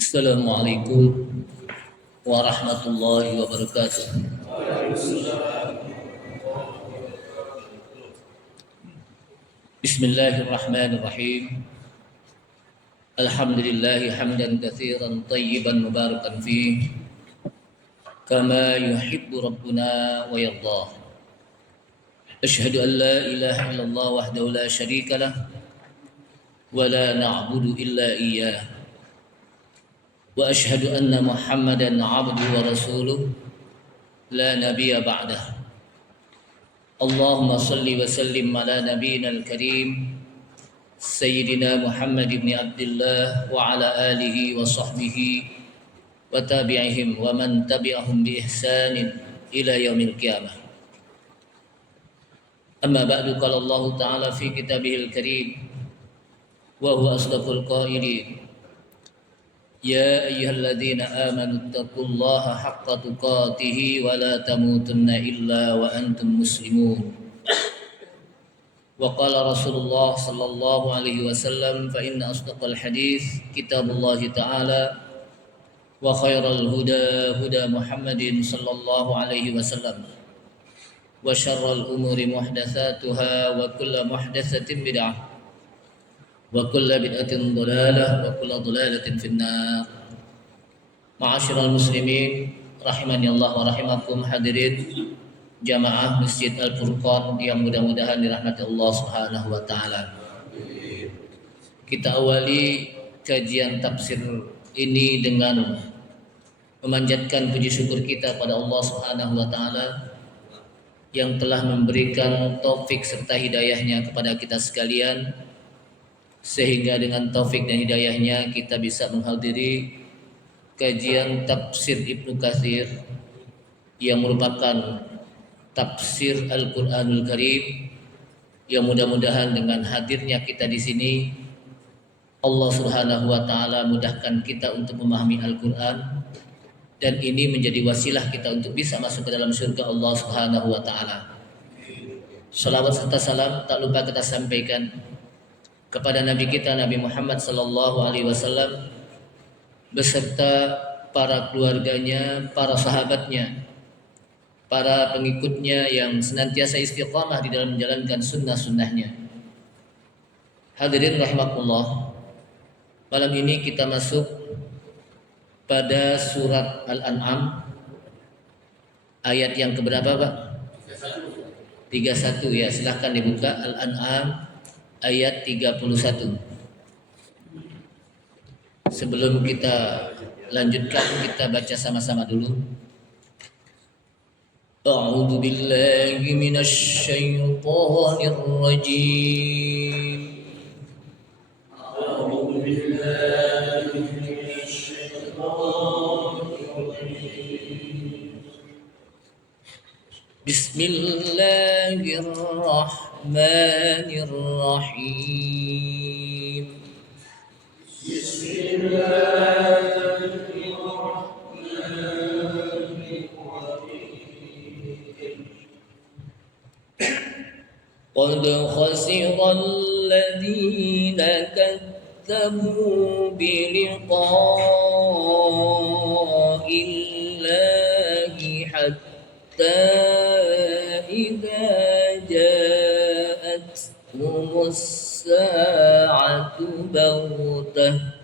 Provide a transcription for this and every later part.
Assalamualaikum warahmatullahi wabarakatuh. Bismillahirrahmanirrahim. Alhamdulillahi hamdan katsiran tayyiban mubarakan fih kama yuhibbu rabbuna wa yardah. Asyhadu an la ilaha illallah wahdahu la syarika lah wa la na'budu illa iyyah. Wa asyhadu anna Muhammadan 'abduhu wa rasuluh la nabiyya ba'dah. Allahumma salli wa sallim ala nabiyyina al-karim Sayyidina Muhammad ibn Abdullah wa ala alihi wa sahbihi wa tabi'ihim wa man tabi'ahum bi ihsanin ila yaumil qiyamah. Amma ba'du, qala Allah ta'ala fi kitabihil karim wa huwa asdaqul qailin. Ya ayyuhalladzina amanu taqullaha haqqa tuqatih wa la tamutunna illa wa antum muslimun. Wa qala Rasulullah sallallahu alaihi wasallam fa inna asdaqal hadits kitabullah ta'ala wa khairal huda huda Muhammadin sallallahu alaihi wasallam wa syarral umuri muhdatsatuha wa kullu muhdatsatin bid'ah wa kullu bid'atin dhalalah wa kullu dhalalatin finnar. Ma'asyiral muslimin rahimani Allah wa rahimakum, hadirin jamaah Masjid Al-Furqan yang mudah-mudahan dirahmati Allah Subhanahu wa taala. Kita awali kajian tafsir ini dengan memanjatkan puji syukur kita pada Allah Subhanahu wa taala yang telah memberikan taufik serta hidayahnya kepada kita sekalian, sehingga dengan taufik dan hidayahnya kita bisa menghadiri kajian tafsir Ibnu Katsir yang merupakan tafsir Al-Qur'anul Karim, yang mudah-mudahan dengan hadirnya kita di sini Allah Subhanahu wa taala mudahkan kita untuk memahami Al-Qur'an, dan ini menjadi wasilah kita untuk bisa masuk ke dalam surga Allah Subhanahu wa taala. Salawat serta salam tak lupa kita sampaikan kepada Nabi kita Nabi Muhammad sallallahu alaihi wasallam beserta para keluarganya, para sahabatnya, para pengikutnya yang senantiasa istiqamah di dalam menjalankan sunnah-sunnahnya. Hadirin rahimakumullah, malam ini kita masuk pada surat Al-An'am ayat yang keberapa, Pak? 31 ya, silahkan dibuka Al-An'am ayat 31. Sebelum kita lanjutkan, kita baca sama-sama dulu. A'udzu billahi minasy syaithanir rajim. A'udzu billahi minasy syaithanir rajim. Bismillahirrahmanirrahim. Qad khasira alladhina kadzabu bi liqa'illahi hatta idza ja'atuhumus sa'atu baghtah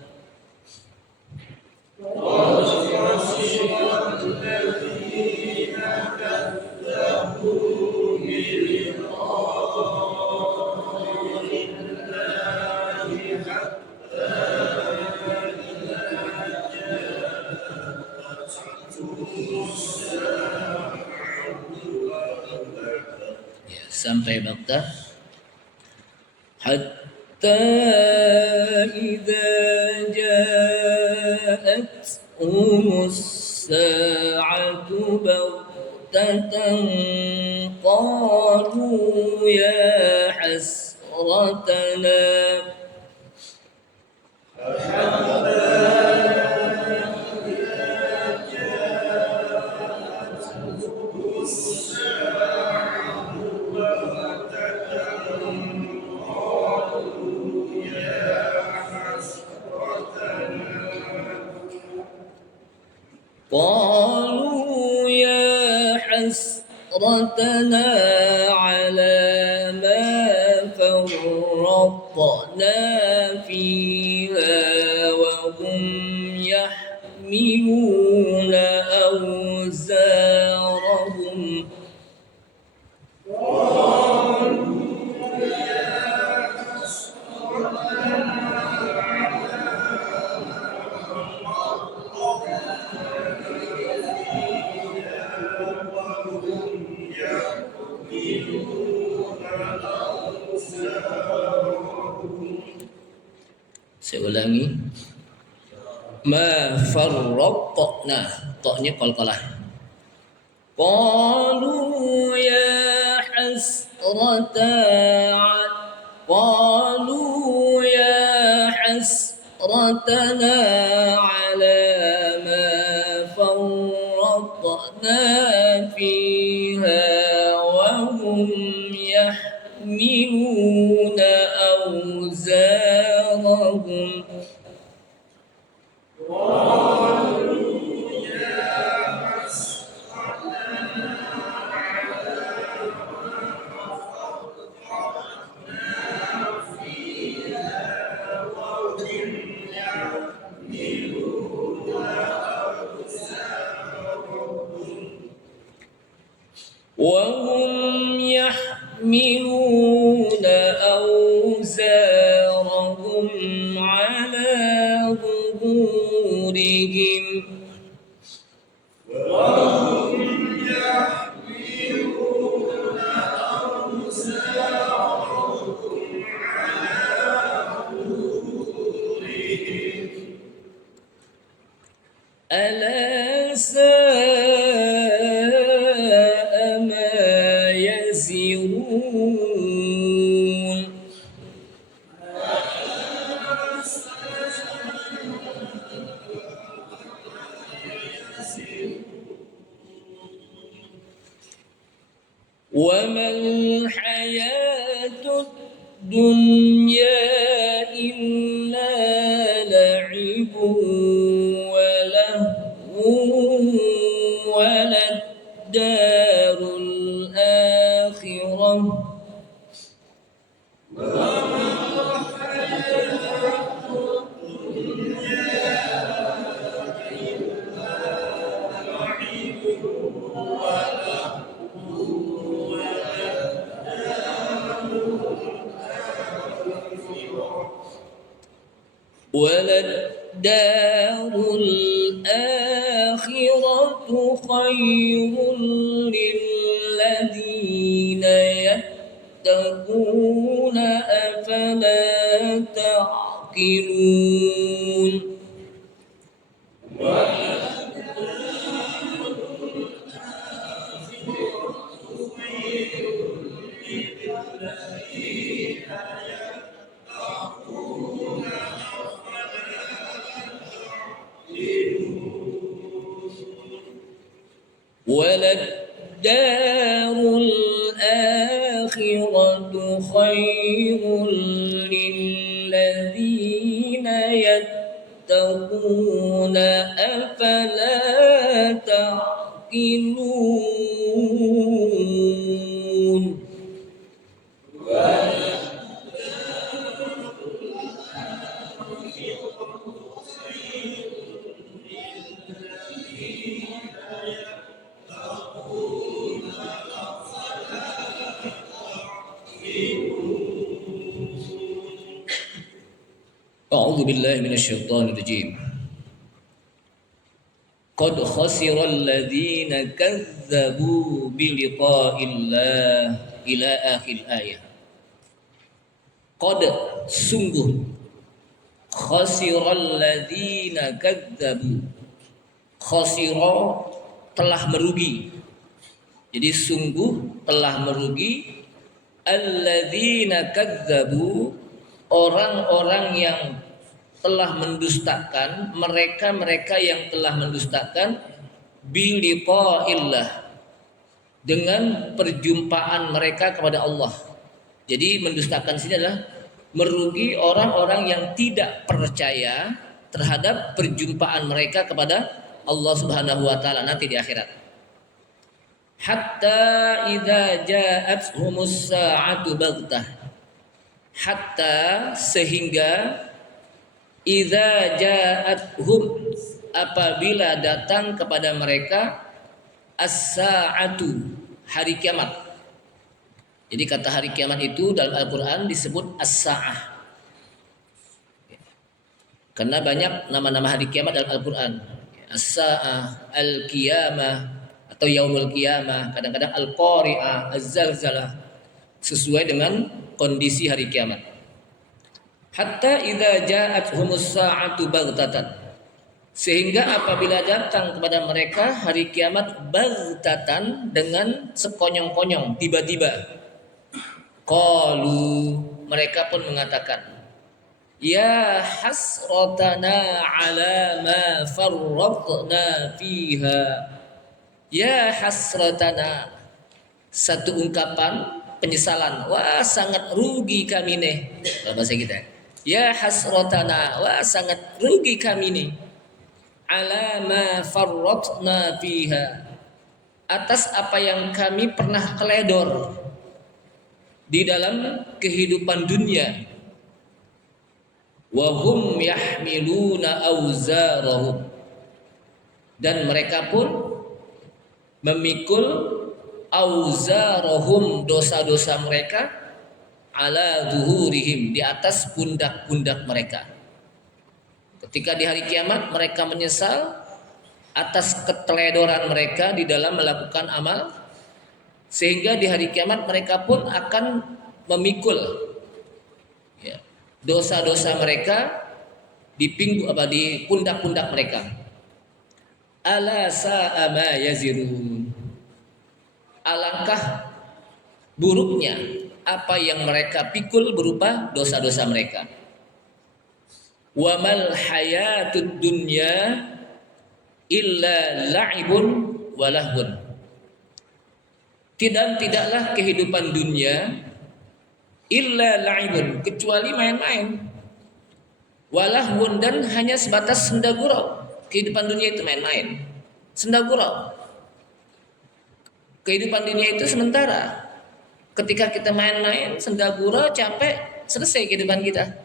sampai baghtah, hatta idza ja'atuhumus sa'atu baghtatan qalu ya hasratana قالوا يا حسرتنا على ما فرطنا فيها وهم يحملون أوزارهم Saya ulangi. Ma farraqna. Toknya qalqalah. Qalu ya hasrata Qalu ya hasratana ala ma farraqna fiha wa hum yahmiluna awzarahum وهم يحملون أوزارهم على ظهورهم ألا ساء ما يزرون وما الحياة الدنيا إلا لعب وللدار الآخرة وللدار الآخرة خير للذين يتقون أفلا تعقلون وللدار الآخرة خير للذين يتقون أفلا تعقلون أعوذ بالله من الشيطان الرجيم قد خسر الذين كذبوا بلقاء الله إلى آخر الآية. Qad sungguh khasiral ladzina kadzabu. Khasira telah merugi. Jadi sungguh telah merugi alladzina kadzabu, orang-orang yang telah mendustakan, mereka-mereka yang telah mendustakan biliqa'illah, dengan perjumpaan mereka kepada Allah. Jadi mendustakan sini adalah merugi orang-orang yang tidak percaya terhadap perjumpaan mereka kepada Allah Subhanahu wa taala nanti di akhirat. Hatta idza ja'athumus sa'atu baghtah. Hatta sehingga idza ja'athum apabila datang kepada mereka as-sa'atu hari kiamat. Jadi kata hari kiamat itu dalam Al-Qur'an disebut as-sa'ah. Karena banyak nama-nama hari kiamat dalam Al-Qur'an. As-sa'ah, al-qiyamah atau yaumul qiyamah, kadang-kadang al-qari'ah, az-zalzalah, sesuai dengan kondisi hari kiamat. Hatta idza ja'athumus sa'atu baghtatan. Sehingga apabila datang kepada mereka hari kiamat baghtatan dengan sekonyong-konyong, tiba-tiba. Qalu, mereka pun mengatakan, ya hasratana ala ma farratna fiha. Ya hasratana, satu ungkapan penyesalan. Wah, sangat rugi kami nih. Kalau bahasa kita. Ya hasratana, wah sangat rugi kami nih. Ala ma farratna fiha. Atas apa yang kami pernah keledor di dalam kehidupan dunia. Wa hum yahmiluna awzarahum. Dan mereka pun memikul auzarahum, dosa-dosa mereka, ala zuhurihim, di atas pundak-pundak mereka. Ketika di hari kiamat mereka menyesal atas keteledoran mereka di dalam melakukan amal, sehingga di hari kiamat mereka pun akan memikul dosa-dosa mereka di pundak-pundak mereka. Ala sa'a ma yazirun. Alangkah buruknya apa yang mereka pikul berupa dosa-dosa mereka. Wa mal hayatud dunya illa la'ibun wa lahwun. Tidaklah kehidupan dunia illa la'ibun, kecuali main-main. Wa lahwun, dan hanya sebatas senda gurau. Kehidupan dunia itu main-main, senda gurau. Kehidupan dunia itu sementara. Ketika kita main-main, senda gurau, capek, selesai kehidupan kita.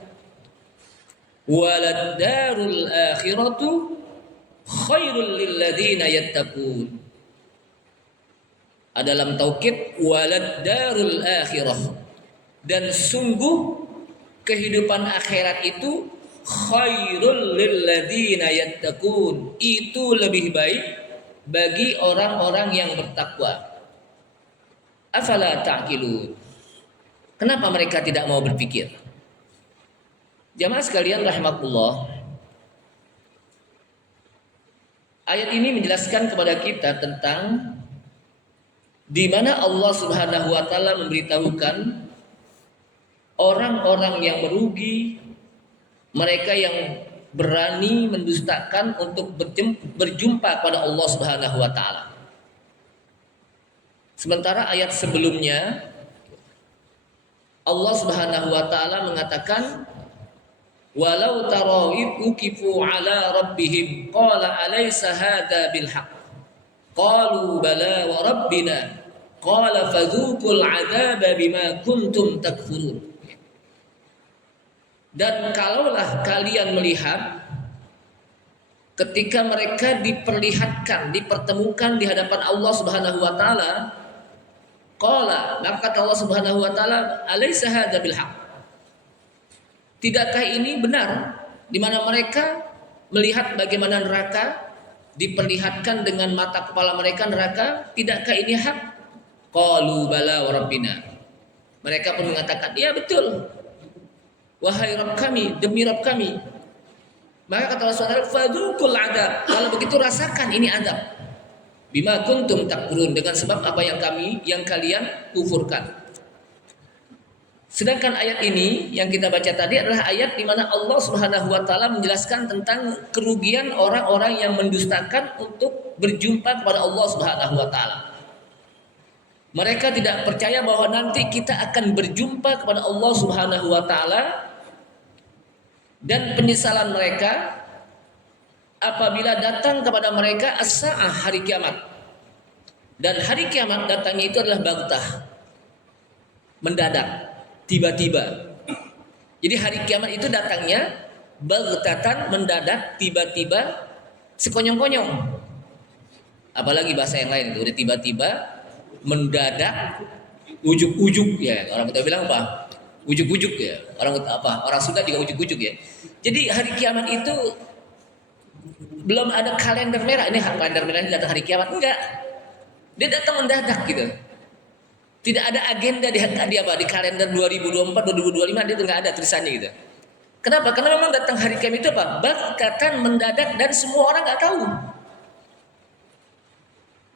Walad darul akhiratu khairul lil ladzina yattaqun. Dalam taukid walad darul akhirah, dan sungguh kehidupan akhirat itu khairul lil ladzina yattaqun, itu lebih baik bagi orang-orang yang bertakwa. Afala ta'qilun. Kenapa mereka tidak mau berpikir? Jamaah sekalian rahimakumullah, ayat ini menjelaskan kepada kita tentang di mana Allah Subhanahu wa taala memberitahukan orang-orang yang merugi, mereka yang berani mendustakan untuk berjumpa pada Allah Subhanahu wa taala. Sementara ayat sebelumnya Allah Subhanahu wa taala mengatakan walau tara uqifu ala rabbihim qala alaysa hadza bil haqq qalu bala wa rabbina qala fadzuqul adzaba bima kuntum takfurun. Dan kalaulah kalian melihat ketika mereka diperlihatkan, dipertemukan di hadapan Allah Subhanahu wa taala, qala, maka kata Allah Subhanahu wa taala, alaysa hadza bil haqq. Tidakkah ini benar, di mana mereka melihat bagaimana neraka, diperlihatkan dengan mata kepala mereka neraka? Tidakkah ini hak? Qalu bala wa rabbina. Mereka pun mengatakan, iya betul. Wahai Rabb kami, demi Rabb kami. Maka kata Allah SWT, fadzuqul adzab. Kalau begitu rasakan ini adab. Bima kuntum takfurun, dengan sebab apa yang kalian kufurkan. Sedangkan ayat ini yang kita baca tadi adalah ayat di mana Allah Subhanahu wa taala menjelaskan tentang kerugian orang-orang yang mendustakan untuk berjumpa kepada Allah Subhanahu wa taala. Mereka tidak percaya bahwa nanti kita akan berjumpa kepada Allah Subhanahu wa taala, dan penyesalan mereka apabila datang kepada mereka as-sa'ah, hari kiamat. Dan hari kiamat datangnya itu adalah baghtah, mendadak, tiba-tiba. Jadi hari kiamat itu datangnya baghtatan, mendadak, tiba-tiba, sekonyong-konyong. Apalagi bahasa yang lain itu udah tiba-tiba, mendadak, ujuk-ujuk ya. Orang kita bilang apa? Ujuk-ujuk ya. Orang Sunda juga ujuk-ujuk ya. Jadi hari kiamat itu belum ada kalender merah. Ini kalender merah ini datang hari kiamat, enggak. Dia datang mendadak gitu. Tidak ada agenda di kalender 2024, 2025 dia enggak ada tulisannya gitu. Kenapa? Karena memang datang hari kiamat itu apa? Baghtatan, mendadak, dan semua orang enggak tahu.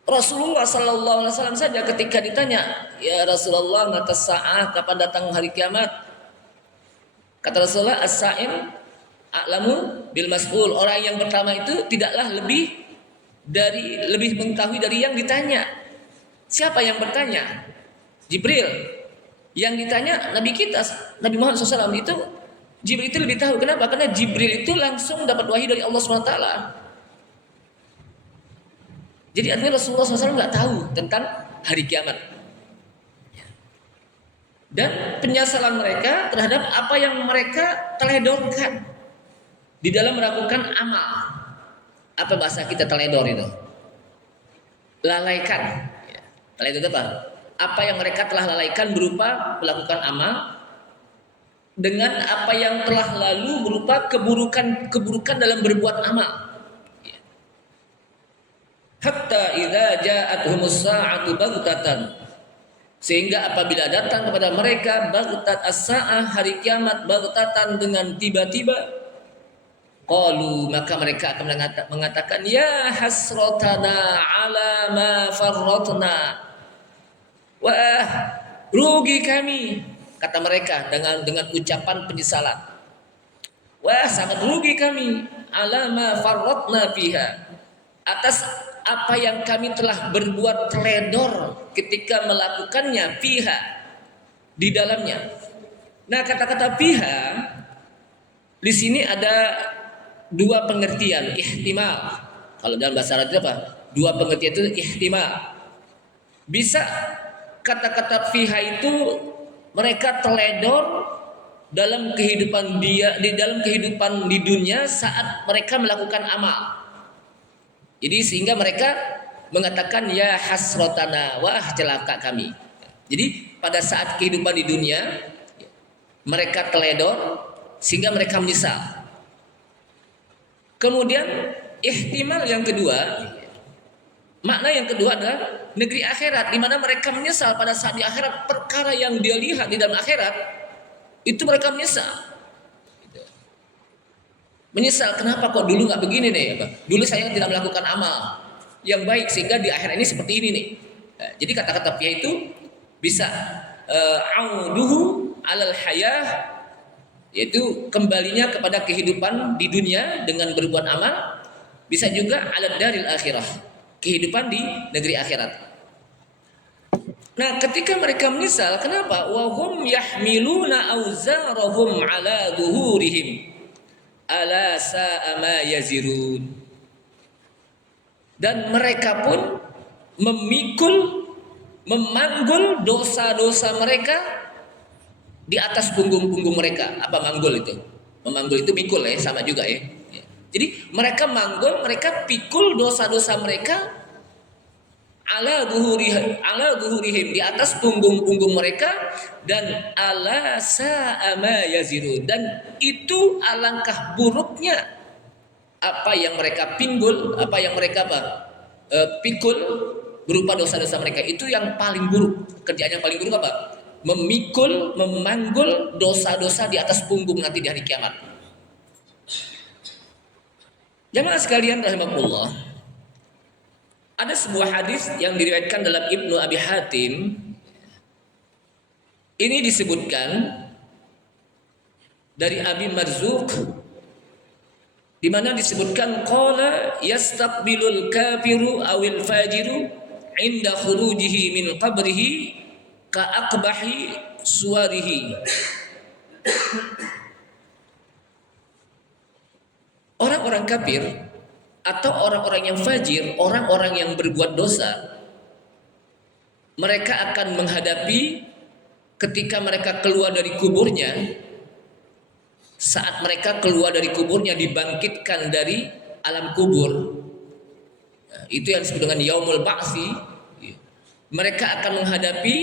Rasulullah sallallahu alaihi wasallam saja ketika ditanya, "Ya Rasulullah, mata sa'ah, kapan datang hari kiamat?" Kata Rasulullah, "As-sa'im a'lamu bil mas'ul." Orang yang pertama itu tidaklah lebih mengetahui dari yang ditanya. Siapa yang bertanya? Jibril. Yang ditanya Nabi kita, Nabi Muhammad SAW itu, Jibril itu lebih tahu. Kenapa? Karena Jibril itu langsung dapat wahyu dari Allah SWT. Jadi artinya Rasulullah SAW nggak tahu tentang hari kiamat. Dan penyesalan mereka terhadap apa yang mereka teledorkan di dalam melakukan amal. Apa bahasa kita teledor itu? Lalaikan. Teledor itu apa? Apa yang mereka telah lalaikan berupa melakukan amal dengan apa yang telah lalu berupa keburukan dalam berbuat amal. Hatta idza ja'atuhumus sa'atu baghtatan, sehingga apabila datang kepada mereka baghtat as-sa'ah, hari kiamat, baghtatan, dengan tiba-tiba, qalu, maka mereka akan mengatakan, ya hasratana ala ma farratna, wah rugi kami, kata mereka dengan ucapan penyesalan, wah sangat rugi kami, ala ma farratna fiha, atas apa yang kami telah berbuat teledor ketika melakukannya, fiha, di dalamnya. Nah, kata-kata fiha di sini ada dua pengertian, ihtimal. Kalau dalam bahasa Arab itu apa? Dua pengertian itu ihtimal. Bisa kata-kata fiha itu mereka teledor dalam kehidupan kehidupan di dunia saat mereka melakukan amal. Jadi sehingga mereka mengatakan ya hasrotana, wah celaka kami. Jadi pada saat kehidupan di dunia mereka teledor sehingga mereka menyesal. Kemudian ihtimal yang kedua, makna yang kedua adalah negeri akhirat, di mana mereka menyesal pada saat di akhirat perkara yang dia lihat di dalam akhirat itu mereka menyesal. Menyesal, kenapa kok dulu nggak begini nih? Dulu saya tidak melakukan amal yang baik sehingga di akhir ini seperti ini nih. Nah, jadi kata-kata fiha itu bisa auduhu alal hayah, yaitu kembalinya kepada kehidupan di dunia dengan berbuat amal. Bisa juga alad daril akhirah, kehidupan di negeri akhirat. Nah, ketika mereka menyesal, kenapa? Wa hum yahmiluna auzarahum ala zuhurihim. Ala sa'a ma yazirun. Dan mereka pun memanggul dosa-dosa mereka di atas punggung-punggung mereka. Apa manggul itu? Memanggul itu mikul ya, sama juga ya. Jadi mereka manggul, mereka pikul dosa-dosa mereka ala zuhurihim, di atas punggung-punggung mereka, dan ala sa'ama yazirun, dan itu alangkah buruknya apa yang mereka pinggul, apa yang mereka pikul berupa dosa-dosa mereka. Itu yang paling buruk, kerjaan yang paling buruk apa? Memikul, memanggul dosa-dosa di atas punggung nanti di hari kiamat. Jamaah sekalian rahimakumullah, ada sebuah hadis yang diriwayatkan dalam Ibnu Abi Hatim. Ini disebutkan dari Abi Marzuq, di mana disebutkan qala yastaqbilul kafiru awil fajiru inda khurujihi min qabrihi ka aqbahi suwarihi. Orang-orang kafir atau orang-orang yang fajir, orang-orang yang berbuat dosa, mereka akan menghadapi ketika mereka keluar dari kuburnya, saat mereka keluar dari kuburnya dibangkitkan dari alam kubur. Nah, itu yang disebut dengan yaumul ba'tsi. Mereka akan menghadapi,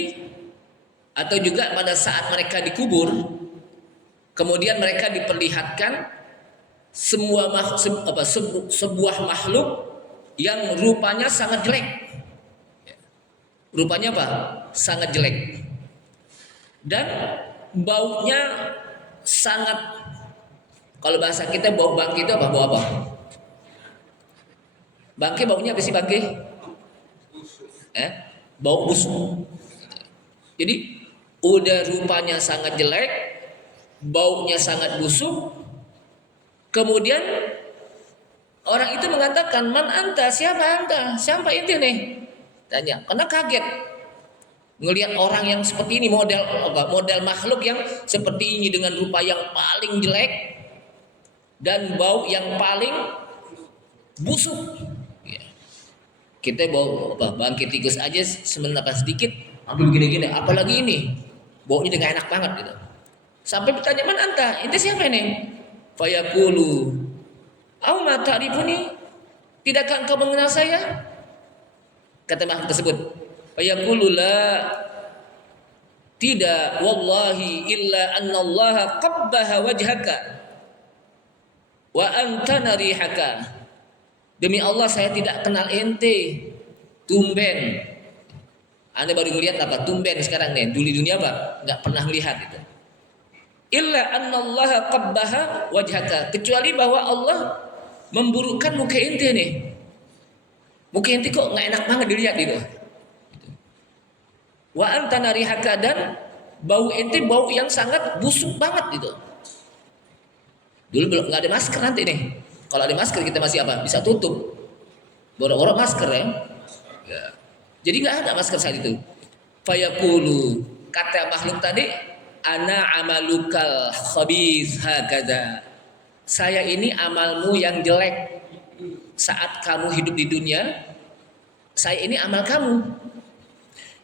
atau juga pada saat mereka dikubur, kemudian mereka diperlihatkan sebuah makhluk yang rupanya sangat jelek. Rupanya apa? Sangat jelek. Dan baunya sangat, kalau bahasa kita bau bangke itu apa? Bau apa? Bangke baunya apa sih bangke? Bau busuk. Jadi udah rupanya sangat jelek, baunya sangat busuk. Kemudian orang itu mengatakan, "Man anta? Siapa anta? Siapa inti nih?" Tanya, karena kaget ngelihat orang yang seperti ini, model makhluk yang seperti ini dengan rupa yang paling jelek dan bau yang paling busuk. Ya. Kita bau bangkit tikus aja sebentar sedikit, ambil gini-gini, apalagi ini baunya dengan enak banget gitu. Sampai bertanya, "Man anta? Inti siapa ini?" Fayaqulu, "Au ma ta'rifuni? Tidakkah engkau mengenal saya?" Kata makhluk tersebut. Fayaqulu, "La, tidak, wallahi illa anna Allah qabbaha wajhaka wa anta narihaka." Demi Allah saya tidak kenal ente. Tumben. Anda baru ngelihat apa? Tumben sekarang nih. Dulu dunia apa? Enggak pernah melihat itu. Illa annallaha qabbaha wajhaka, kecuali bahwa Allah memburukkan muka ente nih. Muka ente kok nggak enak banget dilihat gitu. Wa anta narihaka, dan bau ente bau yang sangat busuk banget gitu. Dulu belum nggak ada masker nanti nih. Kalau ada masker kita masih apa? Bisa tutup. Borok-borok masker ya. Ya. Jadi nggak ada masker saat itu. Fayaqulu, kata makhluk tadi, "Ana amalukal khabith hakadha." Saya ini amalmu yang jelek saat kamu hidup di dunia. Saya ini amal kamu.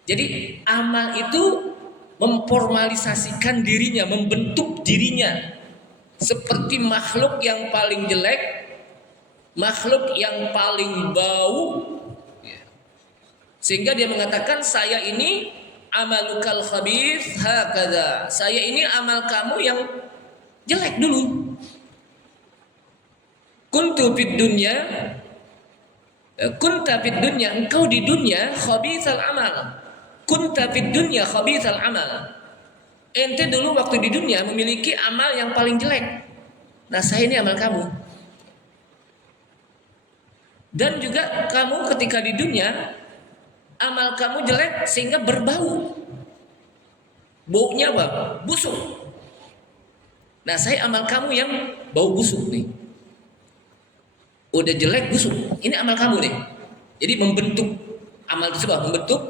Jadi amal itu memformalisasikan dirinya, membentuk dirinya seperti makhluk yang paling jelek, makhluk yang paling bau. Sehingga dia mengatakan, "Saya ini amalukal khabith hakadha." Saya ini amal kamu yang jelek dulu. Kuntu fid dunya, kunta fid dunya, engkau di dunia khabithal amal. Kunta fid dunya khabithal amal. Ente dulu waktu di dunia memiliki amal yang paling jelek. Nah, saya ini amal kamu. Dan juga kamu ketika di dunia amal kamu jelek sehingga berbau. Baunya apa? Busuk. Nah, saya amal kamu yang bau busuk nih. Udah jelek busuk. Ini amal kamu nih. Jadi membentuk amal tersebut, membentuk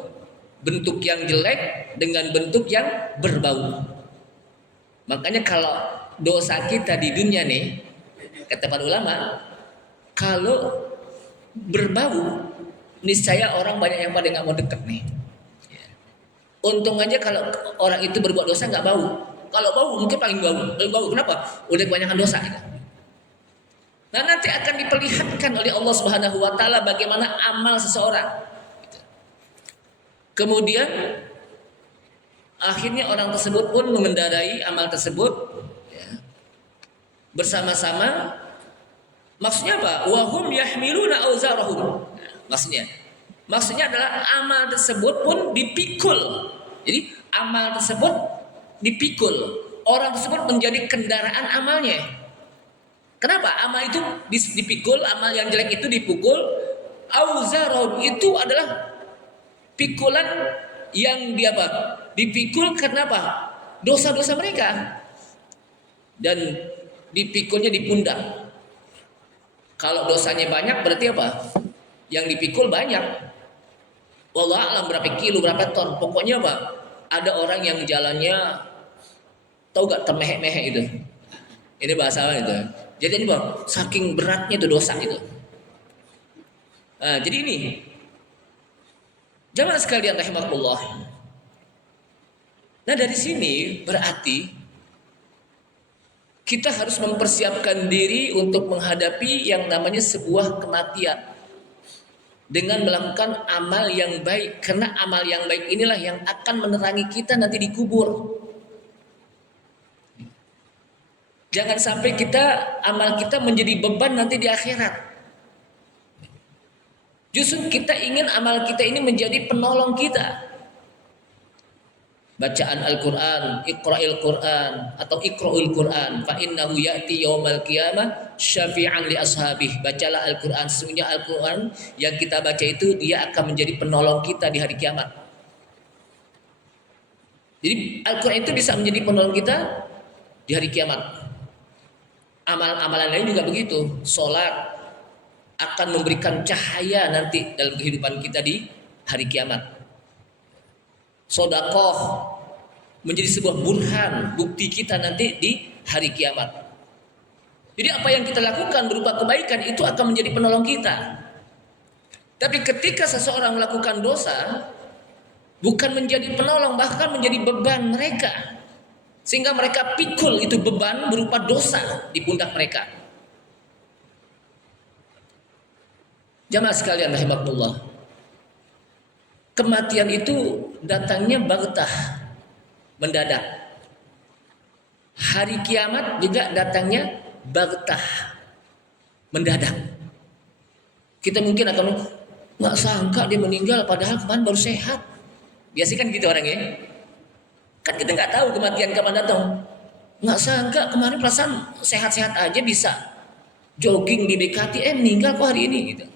bentuk yang jelek dengan bentuk yang berbau. Makanya kalau dosa kita di dunia nih, kata para ulama, kalau berbau, niscaya orang banyak yang pada nggak mau deket nih. Untung aja kalau orang itu berbuat dosa nggak bau. Kalau bau mungkin paling bau. Kenapa? Udah kebanyakan dosa gitu. Nah, nanti akan diperlihatkan oleh Allah Subhanahu wa taala bagaimana amal seseorang. Kemudian akhirnya orang tersebut pun mengendarai amal tersebut ya, bersama-sama. Maksudnya apa? Wahum yahmiluna auzarahum. Maksudnya adalah amal tersebut pun dipikul. Jadi amal tersebut dipikul. Orang tersebut menjadi kendaraan amalnya. Kenapa? Amal itu dipikul, amal yang jelek itu dipukul. Auzarahum itu adalah pikulan yang dia apa? Dipikul karena apa? Dosa-dosa mereka. Dan dipikulnya di pundak. Kalau dosanya banyak berarti apa? Yang dipikul banyak. Wallah alam berapa kilo, berapa ton. Pokoknya apa? Ada orang yang jalannya, tahu gak, termehek-mehek itu. Ini bahasa apa itu? Jadi ini apa? Saking beratnya itu dosa itu. Nah, jadi ini jamaah sekalian rahimakumullah. Nah, dari sini berarti kita harus mempersiapkan diri untuk menghadapi yang namanya sebuah kematian dengan melakukan amal yang baik, karena amal yang baik inilah yang akan menerangi kita nanti di kubur. Jangan sampai amal kita menjadi beban nanti di akhirat. Justru kita ingin amal kita ini menjadi penolong kita. Bacaan Al-Quran, Iqra'il Quran atau Iqra'ul Quran, fa innahu ya'ti yaumal qiyamah syafi'an li ashabih. Bacalah Al-Quran, sesungguhnya Al-Quran yang kita baca itu dia akan menjadi penolong kita di hari kiamat. Jadi Al-Quran itu bisa menjadi penolong kita di hari kiamat. Amal-amalan lain juga begitu. Salat akan memberikan cahaya nanti dalam kehidupan kita di hari kiamat. Sedekah menjadi sebuah burhan, bukti kita nanti di hari kiamat. Jadi apa yang kita lakukan berupa kebaikan itu akan menjadi penolong kita. Tapi ketika seseorang melakukan dosa, bukan menjadi penolong, bahkan menjadi beban mereka. Sehingga mereka pikul itu beban berupa dosa di pundak mereka. Jamaah sekalian rahimakumullah. Kematian itu datangnya baghtah, mendadak. Hari kiamat juga datangnya baghtah, mendadak. Kita mungkin akan nggak sangka dia meninggal padahal kemarin baru sehat. Biasanya kan gitu orangnya. Kan kita nggak tahu kematian kapan datang. Nggak sangka kemarin perasaan sehat-sehat aja bisa jogging di BKT, meninggal kok hari ini gitu.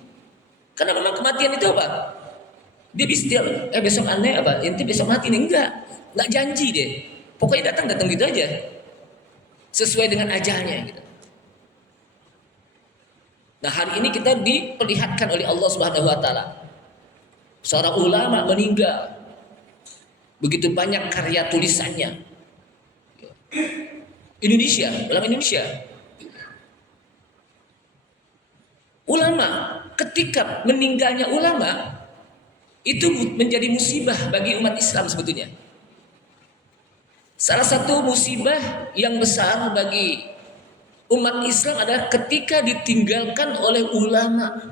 Karena memang kematian itu apa? Dia bisa besok aneh apa? Inti besok mati nih, enggak janji deh. Pokoknya datang gitu aja, sesuai dengan ajalnya gitu. Nah, hari ini kita diperlihatkan oleh Allah Subhanahu Wa Taala. Seorang ulama meninggal, begitu banyak karya tulisannya. Dalam Indonesia, ulama ketika meninggalnya ulama itu menjadi musibah bagi umat Islam sebetulnya. Salah satu musibah yang besar bagi umat Islam adalah ketika ditinggalkan oleh ulama.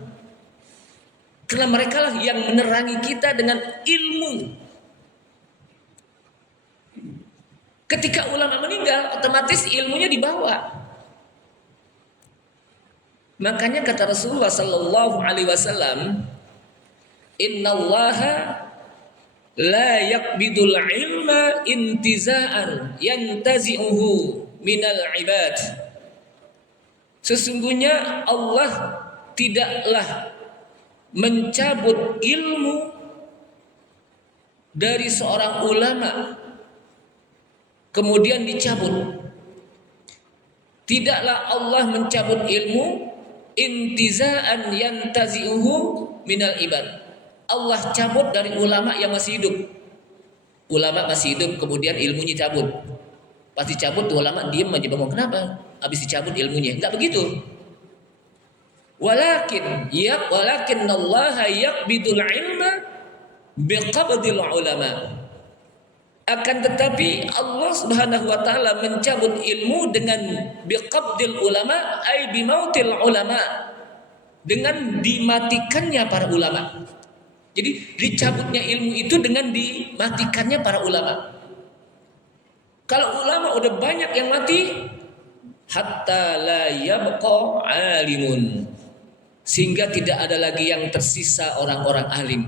Karena mereka lah yang menerangi kita dengan ilmu. Ketika ulama meninggal, otomatis ilmunya dibawa. Makanya kata Rasulullah sallallahu alaihi wasallam, innallaha la yaqbidul ilma intiza'an yantazi'uhu minal ibad. Sesungguhnya Allah tidaklah mencabut ilmu dari seorang ulama kemudian dicabut. Tidaklah Allah mencabut ilmu intiza'an yantazi'uhu minal ibad. Allah cabut dari ulama yang masih hidup. Ulama masih hidup kemudian ilmunya cabut. Pasti cabut tuh ulama diam aja, bengong, kenapa? Habis dicabut ilmunya. Enggak begitu. Walakin Allah yaqbidul ilma biqabdil ulama. Akan tetapi Allah Subhanahu wa taala mencabut ilmu dengan biqabdil ulama ay bimautil ulama. Dengan dimatikannya para ulama. Jadi dicabutnya ilmu itu dengan dimatikannya para ulama. Kalau ulama udah banyak yang mati, hatta la yabqa alimun, sehingga tidak ada lagi yang tersisa orang-orang alim.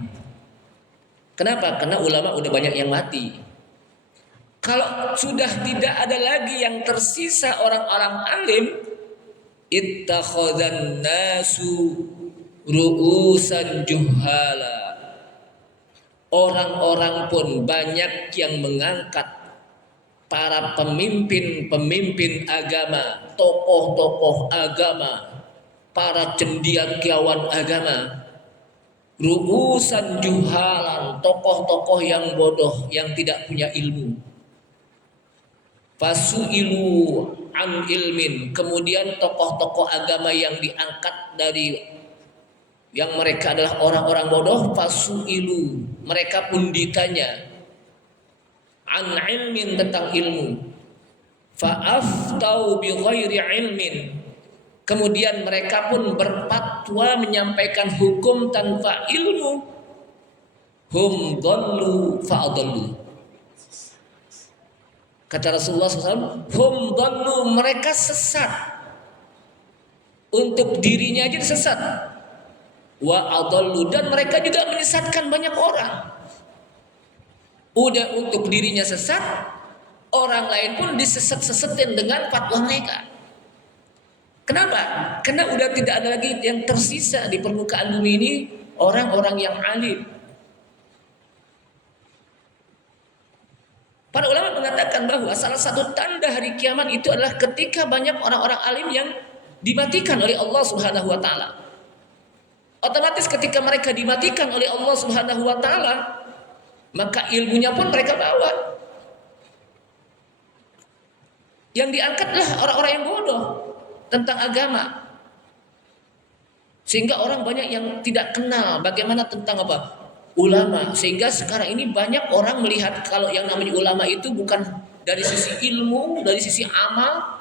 Kenapa? Karena ulama udah banyak yang mati. Kalau sudah tidak ada lagi yang tersisa orang-orang alim, ittakhadhan nasu ru'usan juhala. Orang-orang pun banyak yang mengangkat para pemimpin-pemimpin agama, tokoh-tokoh agama, para cendekiawan agama, ru'usan juhalan, tokoh-tokoh yang bodoh, yang tidak punya ilmu. Fasu'ilu an ilmin, kemudian tokoh-tokoh agama yang diangkat dari yang mereka adalah orang-orang bodoh, fasu'ilu, mereka pun ditanya an ilmin, tentang ilmu, fa'aftau bi ghairi ilmin, kemudian mereka pun berfatwa menyampaikan hukum tanpa ilmu, hum dhallu fa'adallu. Kata Rasulullah SAW, hum dhallu, mereka sesat, untuk dirinya aja sesat, wa adallu, dan mereka juga menyesatkan banyak orang. Udah untuk dirinya sesat, orang lain pun disesat-sesatin dengan fatwa mereka. Kenapa? Karena udah tidak ada lagi yang tersisa di permukaan bumi ini orang-orang yang alim. Para ulama mengatakan bahwa salah satu tanda hari kiamat itu adalah ketika banyak orang-orang alim yang dimatikan oleh Allah Subhanahu wa taala. Otomatis ketika mereka dimatikan oleh Allah Subhanahu wa taala, maka ilmunya pun mereka bawa. Yang diangkatlah orang-orang yang bodoh tentang agama. Sehingga orang banyak yang tidak kenal bagaimana tentang apa? Ulama. Sehingga sekarang ini banyak orang melihat kalau yang namanya ulama itu bukan dari sisi ilmu, dari sisi amal.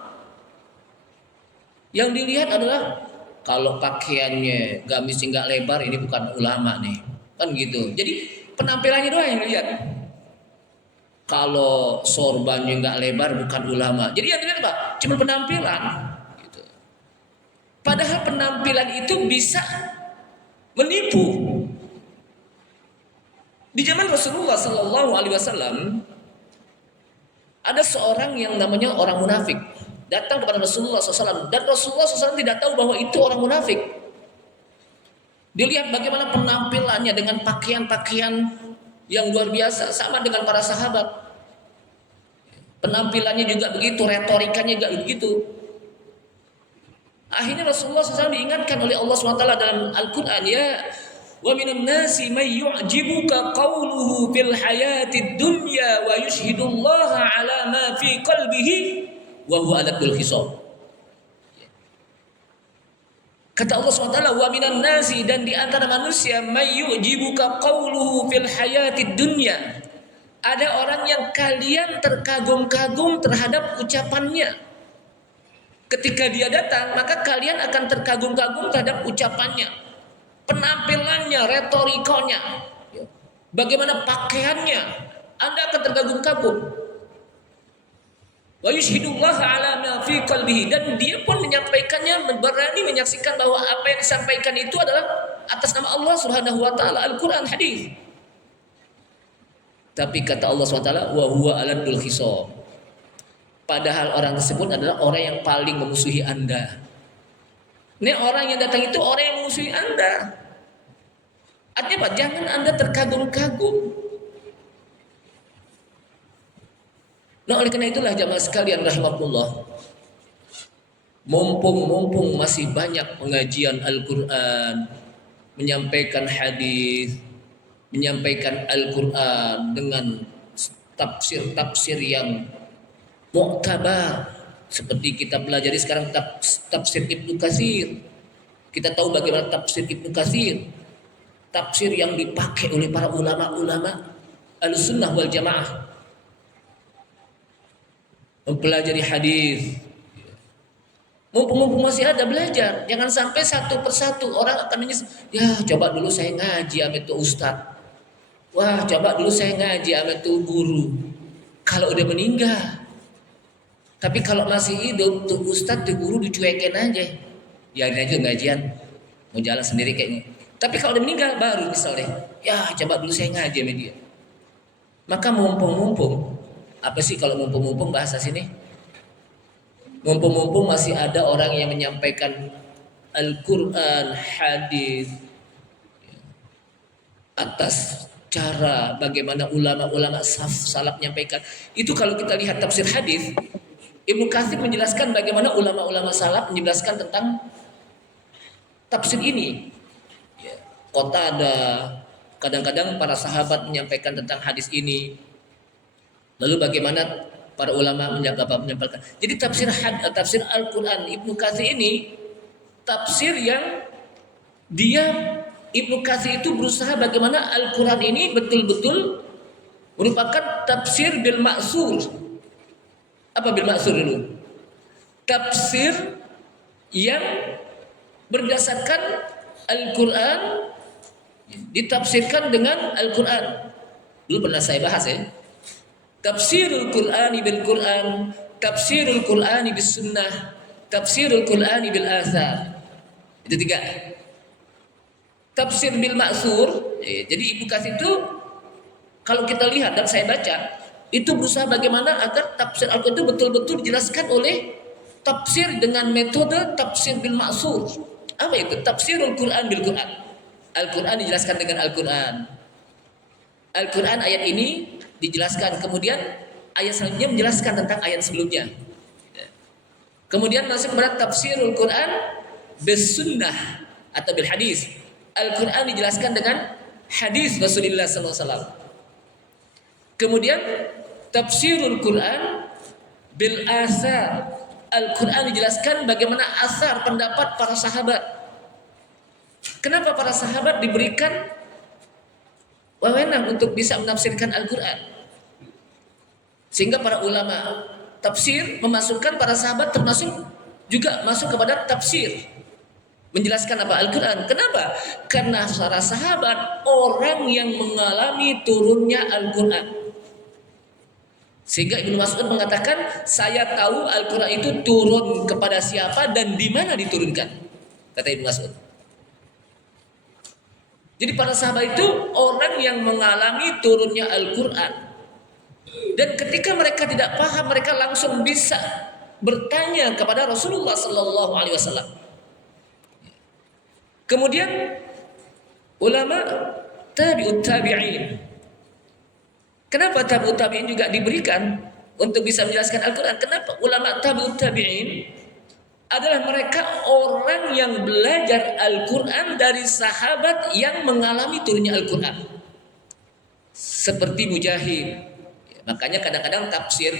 Yang dilihat adalah kalau pakaiannya gamisnya nggak lebar, ini bukan ulama nih. Kan gitu. Jadi penampilannya doang yang dilihat. Kalau sorbannya nggak lebar bukan ulama. Jadi yang dilihat apa? Cuma penampilan. Gitu. Padahal penampilan itu bisa menipu. Di zaman Rasulullah Sallallahu Alaihi Wasallam ada seorang yang namanya orang munafik datang kepada Rasulullah SAW, dan Rasulullah SAW tidak tahu bahwa itu orang munafik. Dilihat bagaimana penampilannya dengan pakaian-pakaian yang luar biasa, sama dengan para sahabat. Penampilannya juga begitu, retorikanya juga begitu. Akhirnya Rasulullah SAW diingatkan oleh Allah SWT dalam Al-Quran, ya wa minan nasi may yu'jibuka qawluhu fil hayatid dunya wa yushhidullaha ala ma fi qalbihi wa huwa ala kulli hisab. Kata Allah SWT, wa minan nasi, dan di antara manusia, may yu'jibuka qawluhu fil hayatid dunya, ada orang yang kalian terkagum-kagum terhadap ucapannya. Ketika dia datang, maka kalian akan terkagum-kagum terhadap ucapannya, penampilannya, retorikonya, bagaimana pakaiannya, Anda akan terkagum-kagum. Wa yushhidullaha ala ma fi qalbihi, dan dia pun menyampaikannya, berani menyaksikan bahwa apa yang disampaikan itu adalah atas nama Allah Subhanahu wa taala, Al-Qur'an, hadis. Tapi kata Allah SWT, wa huwa aladul khisab, padahal orang tersebut adalah orang yang paling memusuhi Anda. Ini orang yang datang itu orang yang memusuhi Anda. Artinya apa? Jangan Anda terkagum-kagum. Nah, oleh karena itulah jamaah sekalian rahimakumullah, mumpung masih banyak pengajian Al-Quran, menyampaikan hadis, menyampaikan Al-Quran dengan tafsir-tafsir yang mu'tabar, seperti kita pelajari sekarang tafsir Ibnu Katsir. Kita tahu bagaimana tafsir Ibnu Katsir, tafsir yang dipakai oleh para ulama-ulama Ahlussunnah wal Jamaah. Mempelajari hadis, mumpung masih ada, belajar. Jangan sampai satu persatu orang akan menyesal. Ya, coba dulu saya ngaji sama itu ustaz. Wah, coba dulu saya ngaji sama itu guru. Kalau udah meninggal. Tapi kalau masih hidup, tuh ustaz, tuh guru dicuekin aja. Biarin aja ngajian, mau jalan sendiri kayaknya. Tapi kalau udah meninggal baru misal deh. Ya, coba dulu saya ngaji sama dia. Maka mumpung, apa sih kalau mumpung bahasa sini? Mumpung masih ada orang yang menyampaikan Al-Quran, hadis atas cara bagaimana ulama-ulama salaf menyampaikan. Itu kalau kita lihat tafsir hadis, Ibnu Katsir menjelaskan bagaimana ulama-ulama salaf menjelaskan tentang tafsir ini. Qatadah, kadang-kadang para sahabat menyampaikan tentang hadis ini. Lalu bagaimana para ulama menyampaikan. Jadi tafsir Al-Quran Ibnu Katsir ini tafsir yang dia Ibnu Katsir itu berusaha bagaimana Al-Quran ini betul-betul merupakan tafsir bil ma'sur. Apa bil ma'sur dulu? Tafsir yang berdasarkan Al-Quran, ditafsirkan dengan Al-Quran. Dulu pernah saya bahas ya. Tafsirul Qur'ani bil Qur'an, tafsirul Qur'ani bis sunnah, tafsirul Qur'ani bil athar. Itu 3. Tafsir bil ma'sur, jadi Ibnu Katsir itu kalau kita lihat dan saya baca, itu berusaha bagaimana agar tafsir Al-Quran itu betul-betul dijelaskan oleh tafsir dengan metode tafsir bil ma'sur. Apa itu? Tafsirul Quran bil Quran. Al-Quran dijelaskan dengan Al-Quran. Al-Quran ayat ini dijelaskan, kemudian ayat selanjutnya menjelaskan tentang ayat sebelumnya. Kemudian masuk kepada tafsirul Quran bis sunnah atau bil hadis. Al-Quran dijelaskan dengan hadis Rasulullah SAW. Kemudian tafsirul Quran bil asar. Al-Quran dijelaskan bagaimana asar pendapat para sahabat. Kenapa para sahabat diberikan wewenang untuk bisa menafsirkan Al-Quran? Sehingga para ulama tafsir memasukkan para sahabat termasuk juga masuk kepada tafsir. Menjelaskan apa? Al-Quran. Kenapa? Karena para sahabat orang yang mengalami turunnya Al-Quran. Sehingga Ibnu Mas'ud mengatakan, saya tahu Al-Quran itu turun kepada siapa dan di mana diturunkan. Kata Ibnu Mas'ud. Jadi para sahabat itu orang yang mengalami turunnya Al-Quran. Dan ketika mereka tidak paham, mereka langsung bisa bertanya kepada Rasulullah Sallallahu Alaihi Wasallam. Kemudian ulama tabi'ut tabi'in. Kenapa tabi'ut tabi'in juga diberikan untuk bisa menjelaskan Al-Quran? Kenapa ulama tabi'ut tabi'in adalah mereka orang yang belajar Al-Quran dari sahabat yang mengalami turunnya Al-Quran. Seperti Mujahid. Makanya kadang-kadang tafsir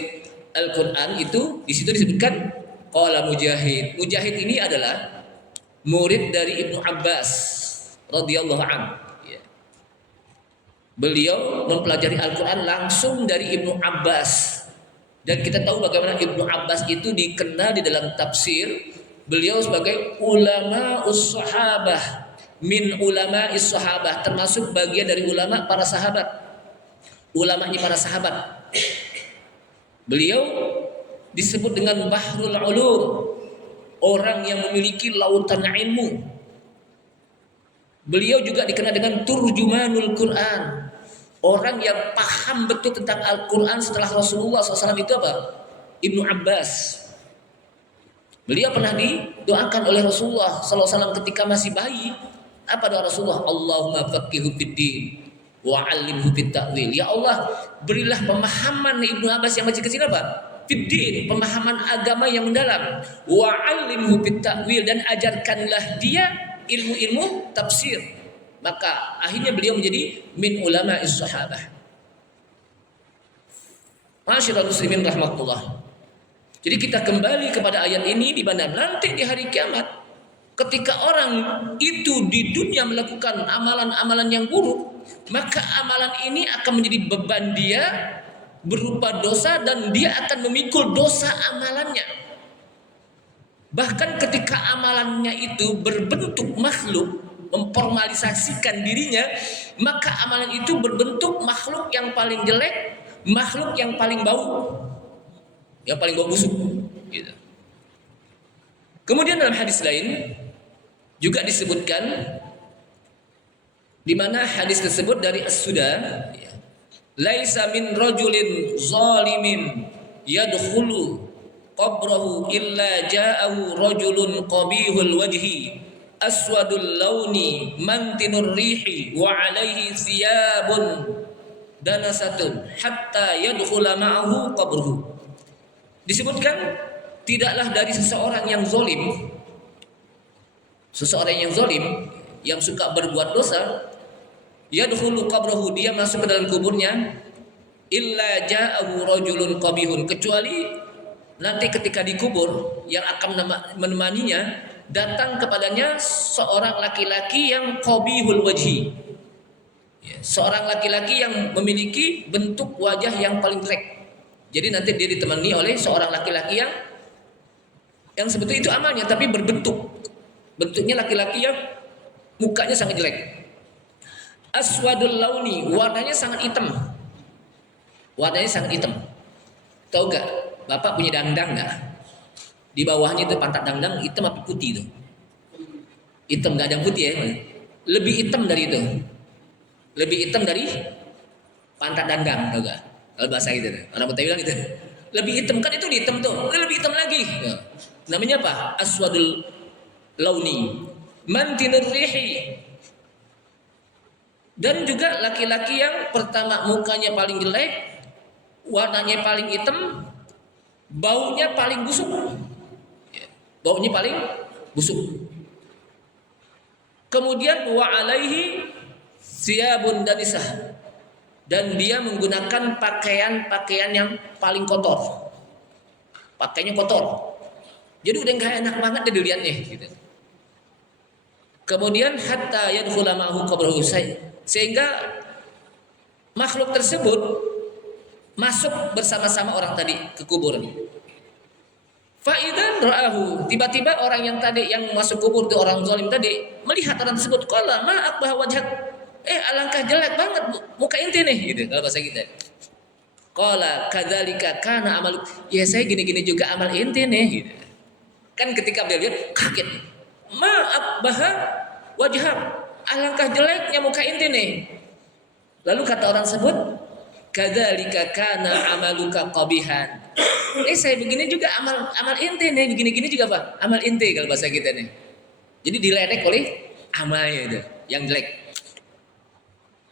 Al-Quran itu di situ disebutkan qala Mujahid. Mujahid ini adalah murid dari Ibnu Abbas radhiyallahu anhu. Beliau mempelajari Al-Quran langsung dari Ibnu Abbas. Dan kita tahu bagaimana Ibnu Abbas itu dikenal di dalam tafsir. Beliau sebagai ulama us-sahabah, min ulama is-sahabah, termasuk bagian dari ulama para sahabat. Ulamanya para sahabat. Beliau disebut dengan Bahrul Ulum, orang yang memiliki lautan ilmu. Beliau juga dikenal dengan Turjumanul Quran, orang yang paham betul tentang Al-Quran setelah Rasulullah SAW. Itu apa? Ibnu Abbas. Beliau pernah didoakan oleh Rasulullah SAW ketika masih bayi. Apa doa Rasulullah? Allahumma faqihu fiddin wa 'allimhu fit ta'wil. Ya Allah, berilah pemahaman Ibnu Abbas yang masih kecil apa? Fiddin, pemahaman agama yang mendalam. Wa 'allimhu fit ta'wil, dan ajarkanlah dia ilmu-ilmu tafsir. Maka akhirnya beliau menjadi min ulama is-sahabah. Masyiral muslimin rahmatullah. Jadi kita kembali kepada ayat ini di mana nanti di hari kiamat ketika orang itu di dunia melakukan amalan-amalan yang buruk, maka amalan ini akan menjadi beban dia berupa dosa dan dia akan memikul dosa amalannya. Bahkan ketika amalannya itu berbentuk makhluk, memformalisasikan dirinya, maka amalan itu berbentuk makhluk yang paling jelek, makhluk yang paling bau, yang paling bau busuk gitu. Kemudian dalam hadis lain juga disebutkan, di mana hadis tersebut dari As-Suda, laisa min rajulin zalimin yadkhulu qabrahu illa ja'ahu rajulun qabihul wajhi aswadul launi mantinur rihi wa alaihi thiyabun danasatun hatta yadkhula ma'ahu qabruhu. Disebutkan tidaklah dari seseorang yang zalim, seseorang yang zalim yang suka berbuat dosa, yadkhulu qabrahu, dia masuk ke dalam kuburnya, illa ja'ahu rajulun qabihun, kecuali nanti ketika dikubur yang akan menemaninya datang kepadanya seorang laki-laki yang qabihul wajhi. Ya, seorang laki-laki yang memiliki bentuk wajah yang paling jelek. Jadi nanti dia ditemani oleh seorang laki-laki yang sebetulnya itu amalnya tapi bentuknya laki-laki yang mukanya sangat jelek. Aswadul launi, warnanya sangat hitam. Tahu gak? Bapak punya dangdang gak? Di bawahnya itu pantat dangdang hitam apa putih itu? Hitam, gak ada yang putih ya. Lebih hitam dari itu. Lebih hitam dari pantat dangdang, tahu gak? Kalau bahasa gitu, orang Betawi bilang gitu. Lebih hitam kan itu hitam tuh, lebih hitam lagi. Ya. Namanya apa? Aswadul launi, mantinur rihi. Dan juga laki-laki yang pertama mukanya paling jelek, warnanya paling hitam, baunya paling busuk. Ya. Baunya paling busuk. Kemudian wa alaihi siyabun danisah, dan dia menggunakan pakaian yang paling kotor. Pakainya kotor. Jadi udah gak enak banget deh dilihatnya gitu. Kemudian hatta yadkhula ma'ahu qabrahu, sehingga makhluk tersebut masuk bersama-sama orang tadi ke kuburan. Fa'idan ra'ahu, tiba-tiba orang yang tadi yang masuk kubur itu orang zalim tadi melihat orang tersebut, qala ma aqbah wajhak, alangkah jelek banget muka ente nih gitu kalau bahasa kita. Qala kadzalika kana amal, ya saya gini-gini juga amal ente nih gitu. Kan ketika beliau lihat kaget, ma aqbah wajhak, alangkah jeleknya muka ente nih. Lalu kata orang tersebut, kadzalika kana amaluka qabihan. Saya begini juga amal ente nih, begini-gini juga Pak, amal ente kalau bahasa kita nih. Jadi diledek oleh amalnya itu yang jelek.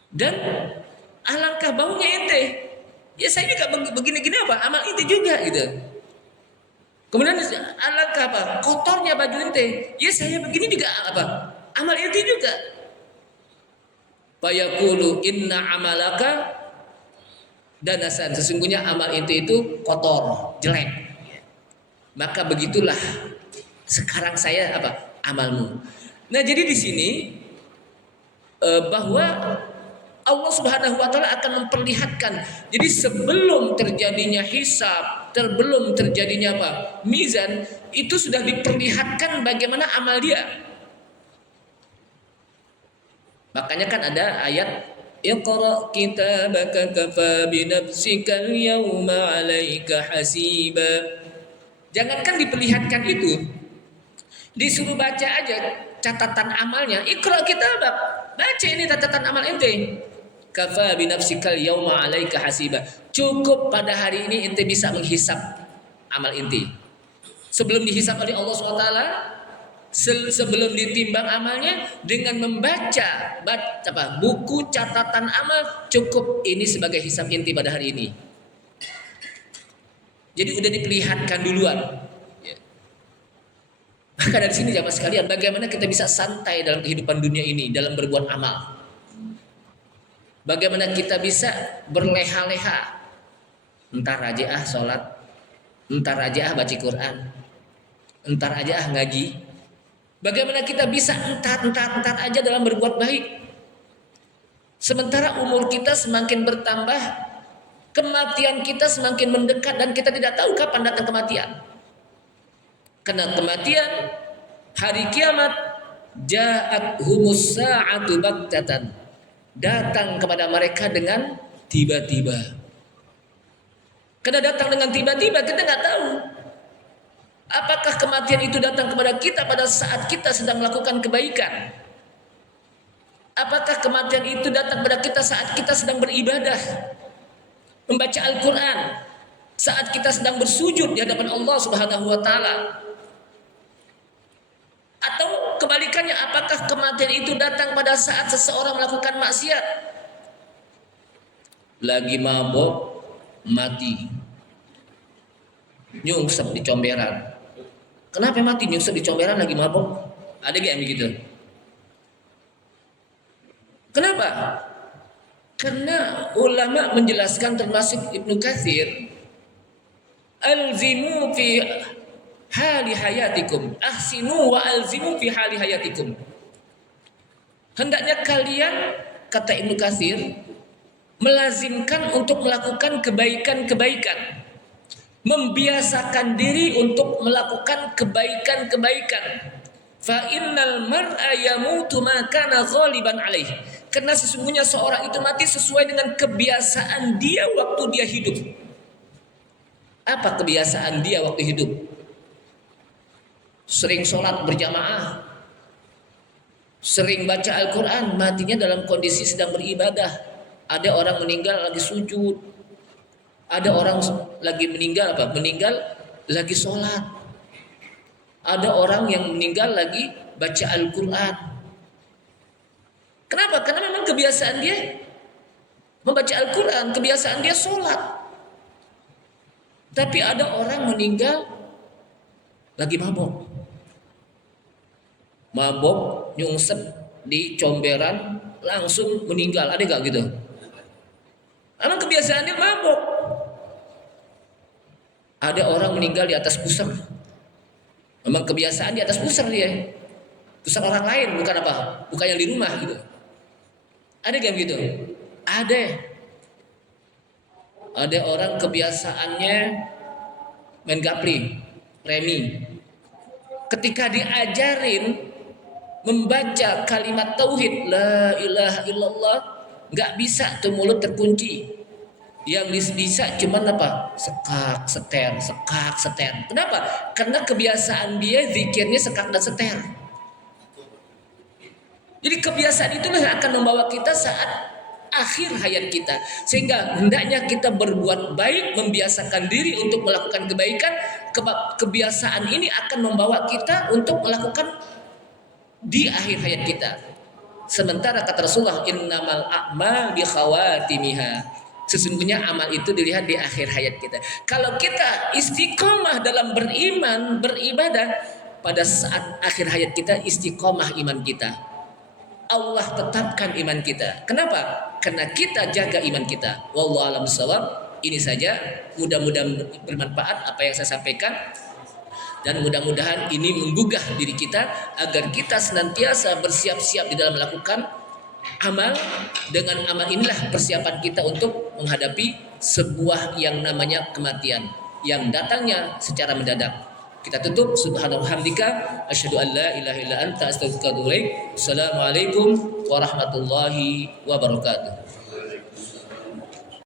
Dan alangkah baunya ente. Ya saya juga begini-gini apa, amal ente juga gitu. Kemudian alangkah apa, kotornya baju ente. Ya saya begini juga apa, amal ente juga. Fayaqulu inna amalaka danasan, sesungguhnya amal itu kotor, jelek. Maka begitulah sekarang saya apa, amalmu. Nah, jadi di sini bahwa Allah Subhanahu wa taala akan memperlihatkan. Jadi sebelum terjadinya hisab, sebelum terjadinya apa? Mizan, itu sudah diperlihatkan bagaimana amal dia. Makanya kan ada ayat Iqra kitabaka kafa binafsika al-yawma 'alaika hasiba. Jangankan diperlihatkan itu, disuruh baca aja catatan amalnya. Iqra kitabak, baca ini catatan amal ente. Kafa binafsika al-yawma 'alaika hasiba. Cukup pada hari ini ente bisa menghisap amal ente. Sebelum dihisap oleh Allah SWT, sebelum ditimbang amalnya, dengan membaca buku catatan amal, cukup ini sebagai hisab inti pada hari ini. Jadi udah diperlihatkan duluan. Ya. Maka dari sini jamaah sekalian, bagaimana kita bisa santai dalam kehidupan dunia ini dalam berbuat amal. Bagaimana kita bisa berleha-leha, entar aja sholat, entar aja baca Quran, entar aja ngaji. Bagaimana kita bisa entar aja dalam berbuat baik. Sementara umur kita semakin bertambah, kematian kita semakin mendekat, dan kita tidak tahu kapan datang kematian. Karena kematian, hari kiamat, ja'at humus sa'atu baghtatan, datang kepada mereka dengan tiba-tiba. Karena datang dengan tiba-tiba, kita nggak tahu. Apakah kematian itu datang kepada kita pada saat kita sedang melakukan kebaikan? Apakah kematian itu datang kepada kita saat kita sedang beribadah, membaca Al-Quran, saat kita sedang bersujud di hadapan Allah Subhanahu wa taala? Atau kebalikannya, apakah kematian itu datang pada saat seseorang melakukan maksiat? Lagi mabok, mati, nyungsep di comberan. Kenapa mati nyungsep di comberan lagi mabok? Ada gak yang begitu? Kenapa? Karena ulama menjelaskan, termasuk Ibnu Katsir, alzimu fi hali hayatikum, ahsinu wa alzimu fi hali hayatikum. Hendaknya kalian, kata Ibnu Katsir, melazimkan untuk melakukan kebaikan-kebaikan, membiasakan diri untuk melakukan kebaikan-kebaikan. Fa innal mar'a yamutu ma kana ghaliban alaih. Karena sesungguhnya seorang itu mati sesuai dengan kebiasaan dia waktu dia hidup. Apa kebiasaan dia waktu hidup? Sering sholat berjamaah, sering baca Al-Quran, matinya dalam kondisi sedang beribadah. Ada orang meninggal lagi sujud, ada orang lagi meninggal meninggal lagi sholat, ada orang yang meninggal lagi baca Al-Quran. Kenapa? Karena memang kebiasaan dia membaca Al-Quran, kebiasaan dia sholat. Tapi ada orang meninggal lagi mabok, nyungsep di comberan, langsung meninggal. Ada gak gitu? Emang kebiasaannya mabok. Ada orang meninggal di atas pusar. Memang kebiasaan di atas pusar dia. Pusar orang lain, bukan apa? Bukan yang di rumah gitu. Ada gak gitu? Ada. Ada orang kebiasaannya main gapri, remi. Ketika diajarin membaca kalimat tauhid la ilaha illallah, nggak bisa tuh, mulut terkunci. Yang bisa cuman apa? Sekak, seter. Kenapa? Karena kebiasaan dia zikirnya sekak dan seter. Jadi kebiasaan itulah yang akan membawa kita saat akhir hayat kita. Sehingga hendaknya kita berbuat baik, membiasakan diri untuk melakukan kebaikan. Kebiasaan ini akan membawa kita untuk melakukan di akhir hayat kita. Sementara kata Rasulullah, innamal a'mal bi khawatimiha. Sesungguhnya amal itu dilihat di akhir hayat kita. Kalau kita istiqomah dalam beriman, beribadah, pada saat akhir hayat kita istiqomah iman kita. Allah tetapkan iman kita. Kenapa? Karena kita jaga iman kita. Wallahu a'lam bishawab. Ini saja, mudah-mudahan bermanfaat apa yang saya sampaikan. Dan mudah-mudahan ini menggugah diri kita agar kita senantiasa bersiap-siap di dalam melakukan amal. Dengan amal inilah persiapan kita untuk menghadapi sebuah yang namanya kematian yang datangnya secara mendadak. Kita tutup. Subhanallah hamdika asyhadu an la ilaha illa anta astaghfiruka wa atubu ilaik. Assalamualaikum warahmatullahi wabarakatuh.